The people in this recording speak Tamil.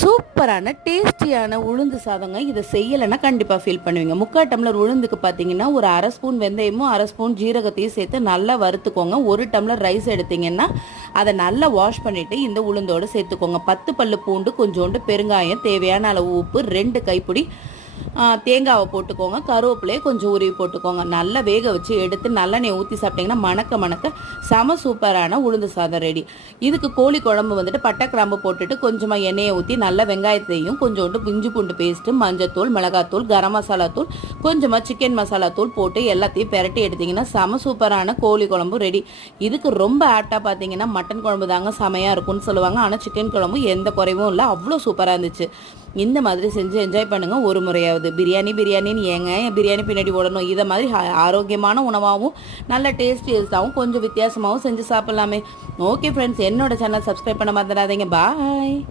சூப்பரான டேஸ்டியான உளுந்து சாதங்க. இதை செய்யலைன்னா கண்டிப்பாக ஃபீல் பண்ணுவீங்க. 3/4 டம்ளர் உளுந்துக்கு பார்த்தீங்கன்னா ஒரு அரை ஸ்பூன் வெந்தயமும் அரை ஸ்பூன் ஜீரகத்தையும் சேர்த்து நல்லா வறுத்துக்கோங்க. 1 டம்ளர் ரைஸ் எடுத்தீங்கன்னா அதை நல்லா வாஷ் பண்ணிவிட்டு இந்த உளுந்தோடு சேர்த்துக்கோங்க. 10 பல்லு பூண்டு, கொஞ்சோண்டு பெருங்காயம், தேவையான அளவு உப்பு, 2 கைப்பிடி தேங்காவை போட்டுக்கோங்க. கருவேப்பிலையை கொஞ்சம் உருவி போட்டுக்கோங்க. நல்லா வேக வச்சு எடுத்து நல்லெண்ணெய் ஊற்றி சாப்பிட்டிங்கன்னா மணக்க மணக்க செம சூப்பரான உளுந்து சாதம் ரெடி. இதுக்கு கோழி குழம்பு வந்துட்டு பட்டை கிராம்பு போட்டுட்டு கொஞ்சமாக எண்ணெயை ஊற்றி நல்லா வெங்காயத்தையும் கொஞ்சோண்டு இஞ்சி பூண்டு பேஸ்ட்டு, மஞ்சத்தூள், மிளகாத்தூள், கரம் மசாலா தூள், கொஞ்சமாக சிக்கன் மசாலா தூள் போட்டு எல்லாத்தையும் பெரட்டி எடுத்திங்கன்னா செம சூப்பரான கோழி குழம்பு ரெடி. இதுக்கு ரொம்ப ஆப்டாக பார்த்தீங்கன்னா மட்டன் குழம்பு தாங்க செமையாக இருக்கும்னு சொல்லுவாங்க. ஆனால் சிக்கன் குழம்பு எந்த குறைவும் இல்லை, அவ்வளோ சூப்பராக இருந்துச்சு. இந்த மாதிரி செஞ்சு என்ஜாய் பண்ணுங்கள் ஒரு முறையாவது. பிரியாணின்னு ஏங்க பிரியாணி பின்னாடி ஓடணும். இதை மாதிரி ஆரோக்கியமான உணவாகவும் நல்ல டேஸ்டியஸாகவும் கொஞ்சம் வித்தியாசமாகவும் செஞ்சு சாப்பிட்லாமே. ஓகே ஃப்ரெண்ட்ஸ், என்னோட சேனல் சப்ஸ்கிரைப் பண்ண மறந்துடாதீங்க. பாய்.